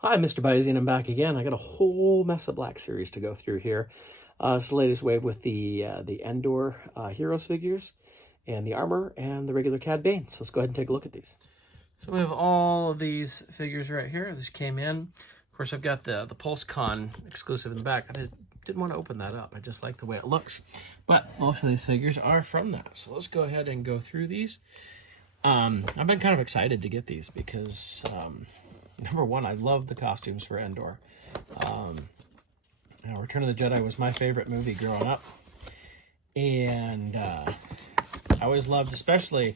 Hi, Mrbyz, and I'm back again. I got a whole mess of Black Series to go through here. It's the latest wave with the Endor Heroes figures, and the armor, and the regular Cad Bane. So let's go ahead and take a look at these. So we have all of these figures right here. This came in. Of course, I've got the PulseCon exclusive in the back. I didn't want to open that up. I just like the way it looks. But most of these figures are from that. So let's go ahead and go through these. I've been kind of excited to get these because... number one, I love the costumes for Endor. Return of the Jedi was my favorite movie growing up. And I always loved, especially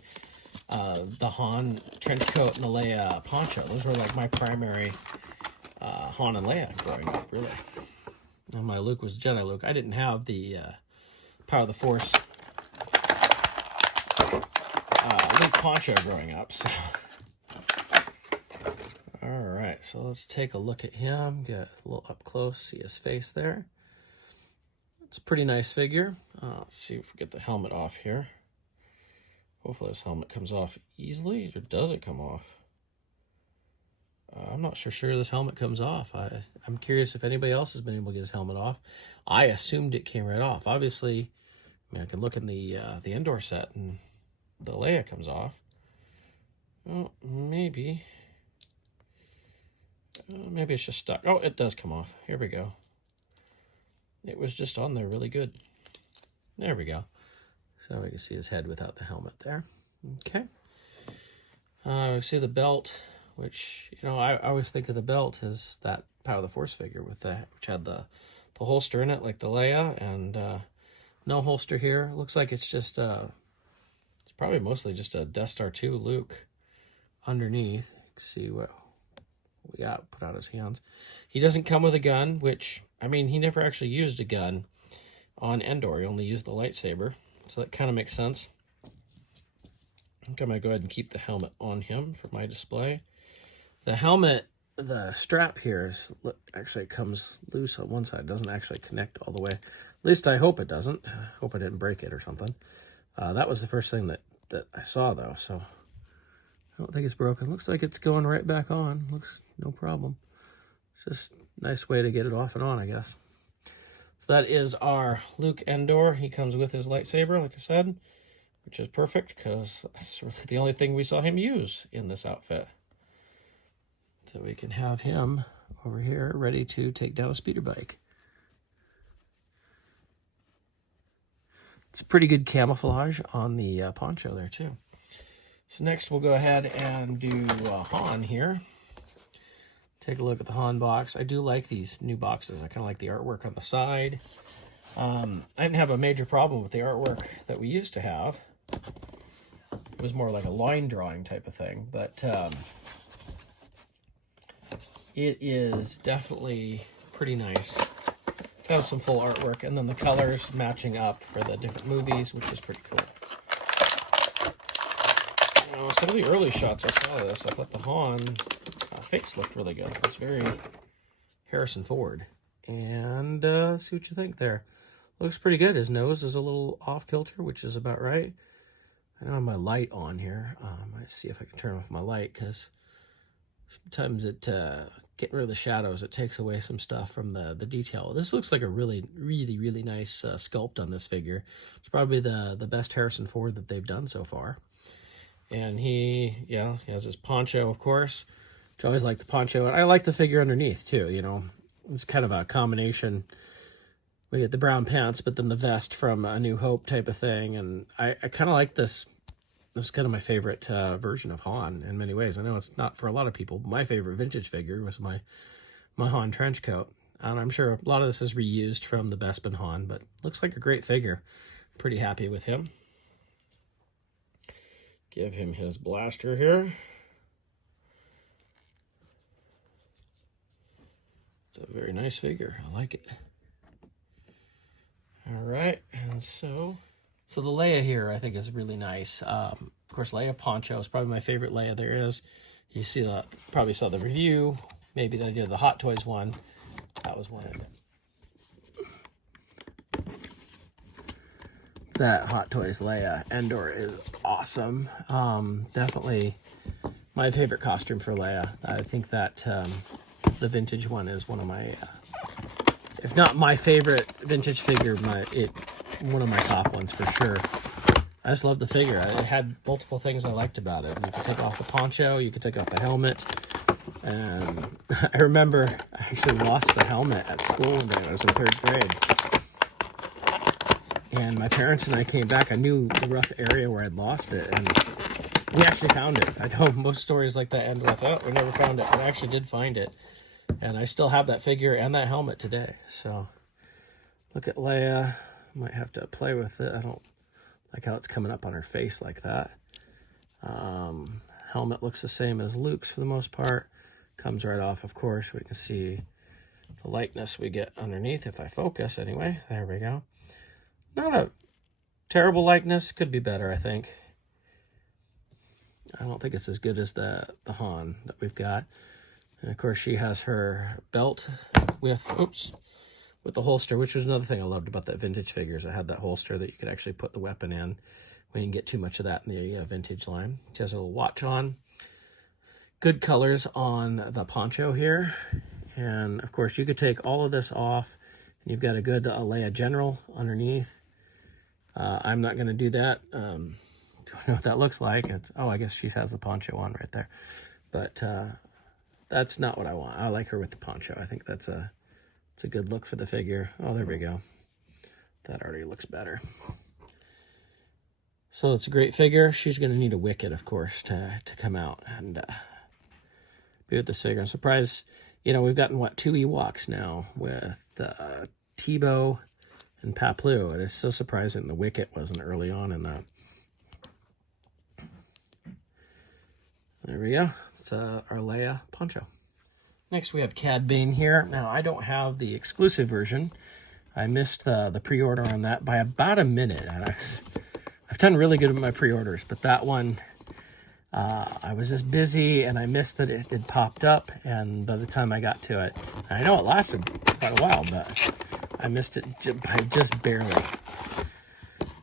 the Han trench coat and the Leia poncho. Those were like my primary Han and Leia growing up, really. And my Luke was Jedi Luke. I didn't have the Power of the Force Luke poncho growing up, so... Alright, so let's take a look at him, get a little up close, see his face there. It's a pretty nice figure. Let's see if we get the helmet off here. Hopefully this helmet comes off easily, or does it come off? I'm not sure this helmet comes off. I'm curious if anybody else has been able to get his helmet off. I assumed it came right off. Obviously, I can look in the Endor set and the Leia comes off. Well, maybe... maybe it's just stuck. Oh, it does come off. Here we go. It was just on there really good. There we go. So we can see his head without the helmet there. Okay. We see the belt, which, I always think of the belt as that Power of the Force figure with which had the holster in it, like the Leia, and no holster here. It looks like it's just, it's probably mostly just a Death Star 2 Luke underneath. You can see what we got put out his hands. He doesn't come with a gun, which, he never actually used a gun on Endor. He only used the lightsaber, so that kind of makes sense. I think I'm going to go ahead and keep the helmet on him for my display. The helmet, the strap here actually comes loose on one side. It doesn't actually connect all the way. At least I hope it doesn't. I hope I didn't break it or something. That was the first thing that I saw, though, so... I don't think it's broken. Looks like it's going right back on. Looks no problem. It's just a nice way to get it off and on, I guess. So that is our Luke Endor. He comes with his lightsaber, like I said, which is perfect because that's really the only thing we saw him use in this outfit. So we can have him over here ready to take down a speeder bike. It's pretty good camouflage on the poncho there, too. So next we'll go ahead and do Han here. Take a look at the Han box. I do like these new boxes. I kind of like the artwork on the side. I didn't have a major problem with the artwork that we used to have. It was more like a line drawing type of thing, but it is definitely pretty nice. It has some full artwork, and then the colors matching up for the different movies, which is pretty cool. Some of the early shots I saw of this, I thought the Han face looked really good. It was very Harrison Ford. And see what you think there. Looks pretty good. His nose is a little off kilter, which is about right. I don't have my light on here. Let's see if I can turn off my light, because sometimes getting rid of the shadows, it takes away some stuff from the detail. This looks like a really, really, really nice sculpt on this figure. It's probably the best Harrison Ford that they've done so far. And he has his poncho, of course, which I always like the poncho. And I like the figure underneath, too, It's kind of a combination. We get the brown pants, but then the vest from A New Hope type of thing. And I kind of like this. This is kind of my favorite version of Han in many ways. I know it's not for a lot of people, but my favorite vintage figure was my Han trench coat. And I'm sure a lot of this is reused from the Bespin Han, but looks like a great figure. Pretty happy with him. Give him his blaster here. It's a very nice figure. I like it. All right, and so the Leia here I think is really nice. Of course, Leia poncho is probably my favorite Leia there is. You see probably saw the review. Maybe that I did the Hot Toys one. That was one of it. That Hot Toys Leia Endor is awesome. Definitely my favorite costume for Leia. I think that the vintage one is one of my, if not my favorite vintage figure, one of my top ones for sure. I just love the figure. It had multiple things I liked about it. You could take off the poncho, you could take off the helmet. And I remember I actually lost the helmet at school one day when I was in 3rd grade. And my parents and I came back. I knew the rough area where I'd lost it, and we actually found it. I know most stories like that end with, oh, we never found it, but I actually did find it. And I still have that figure and that helmet today. So look at Leia. Might have to play with it. I don't like how it's coming up on her face like that. Helmet looks the same as Luke's for the most part. Comes right off, of course. We can see the likeness we get underneath if I focus anyway. There we go. Not a terrible likeness. Could be better, I think. I don't think it's as good as the Han that we've got. And of course, she has her belt with the holster, which was another thing I loved about that vintage figures. It had that holster that you could actually put the weapon in. We didn't get too much of that in the vintage line. She has a little watch on. Good colors on the poncho here. And of course, you could take all of this off, and you've got a good Leia General underneath. I'm not going to do that. Don't know what that looks like. Oh, I guess she has the poncho on right there. But that's not what I want. I like her with the poncho. I think it's a good look for the figure. Oh, there we go. That already looks better. So it's a great figure. She's going to need a wicket, of course, to come out and be with this figure. I'm surprised, we've gotten, 2 Ewoks now with Tebow and Paplu. And it's so surprising the wicket wasn't early on in that. There we go. It's our Leia poncho. Next, we have Cad Bane here. Now, I don't have the exclusive version. I missed the pre-order on that by about a minute. And I've done really good with my pre-orders, but that one, I was just busy and I missed that it had popped up. And by the time I got to it, I know it lasted quite a while, but I missed it by just barely.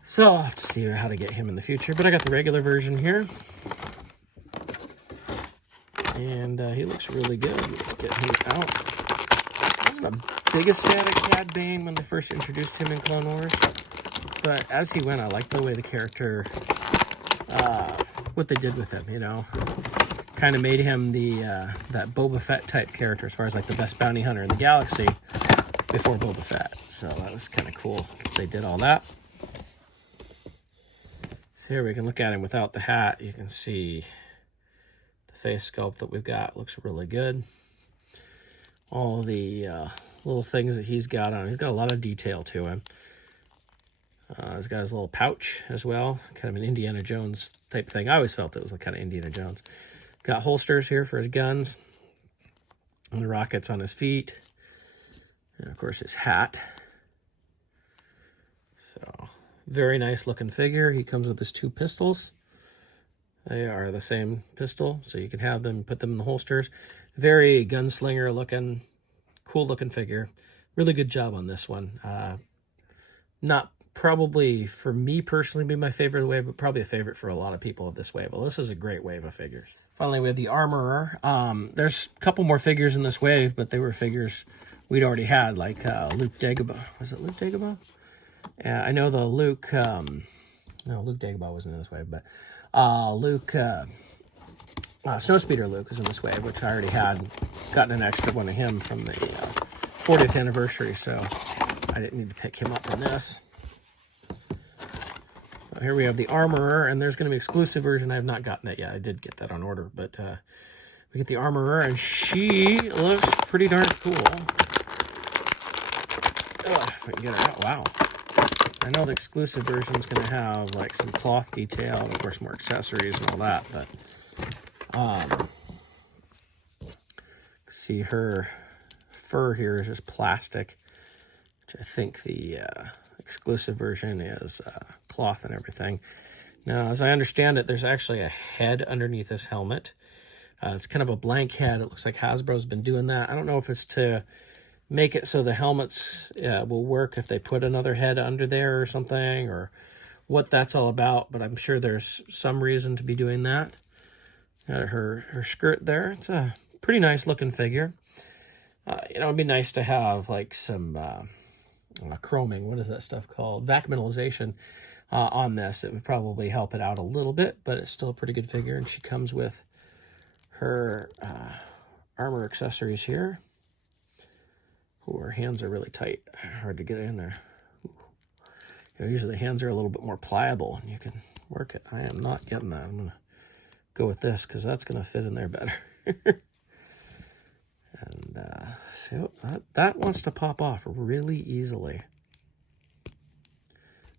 So I'll have to see how to get him in the future. But I got the regular version here. And he looks really good. Let's get him out. I wasn't the biggest fan of Cad Bane when they first introduced him in Clone Wars. But as he went, I liked the way the character, what they did with him, Kind of made him that Boba Fett type character as far as like the best bounty hunter in the galaxy before Boba Fett. So that was kind of cool. They did all that. So here we can look at him without the hat. You can see the face sculpt that we've got looks really good. All the little things that he's got on. He's got a lot of detail to him. He's got his little pouch as well, kind of an Indiana Jones type thing. I always felt it was like kind of Indiana Jones. Got holsters here for his guns, and the rockets on his feet, and of course his hat. So very nice looking figure. He comes with his 2 pistols. They are the same pistol, so you can have them, put them in the holsters. Very gunslinger looking, cool looking figure. Really good job on this one. Not probably for me personally be my favorite wave, but probably a favorite for a lot of people of this wave. Well, this is a great wave of figures. Finally, we have the Armorer. There's a couple more figures in this wave, but they were figures we'd already had, like Luke Dagobah. Was it Luke Dagobah? Yeah, I know the Luke... no, Luke Dagobah wasn't in this wave, but Luke... Snowspeeder Luke was in this wave, which I already had gotten an extra one of him from the 40th anniversary, so I didn't need to pick him up in this. Here we have the Armorer, and there's going to be an exclusive version. I have not gotten that yet. I did get that on order, but we get the Armorer, and she looks pretty darn cool. If I can get her out. Wow. I know the exclusive version is going to have like some cloth detail, and of course more accessories and all that, but see her fur here is just plastic, which I think the exclusive version is cloth and everything. Now, as I understand it, there's actually a head underneath this helmet. It's kind of a blank head. It looks like Hasbro's been doing that. I don't know if it's to make it so the helmets will work if they put another head under there or something, or what that's all about, but I'm sure there's some reason to be doing that. Got her skirt there. It's a pretty nice looking figure. It'd be nice to have like some chroming. What is that stuff called? Vac metallization on this. It would probably help it out a little bit, but it's still a pretty good figure. And she comes with her armor accessories here. Ooh, her hands are really tight. Hard to get in there. Usually hands are a little bit more pliable and you can work it. I am not getting that. I'm going to go with this because that's going to fit in there better. And see, that wants to pop off really easily.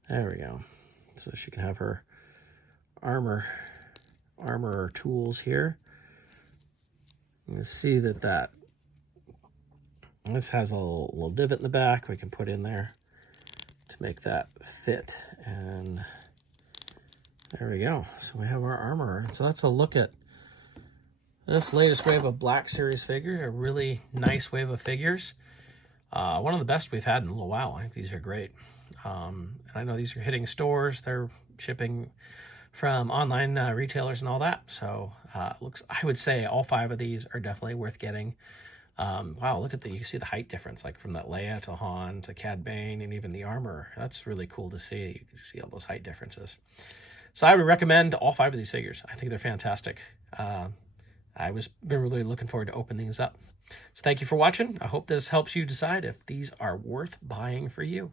There we go. So she can have her armor tools here. You see that this has a little divot in the back we can put in there to make that fit. And there we go. So we have our armor. So that's a look at this latest wave of Black Series figures. A really nice wave of figures. One of the best we've had in a little while. I think these are great. And I know these are hitting stores. They're shipping from online retailers and all that. So I would say all 5 of these are definitely worth getting. Wow, look at you can see the height difference, like from that Leia to Han to Cad Bane, and even the armor. That's really cool to see. You can see all those height differences. So I would recommend all 5 of these figures. I think they're fantastic. Been really looking forward to opening these up. So thank you for watching. I hope this helps you decide if these are worth buying for you.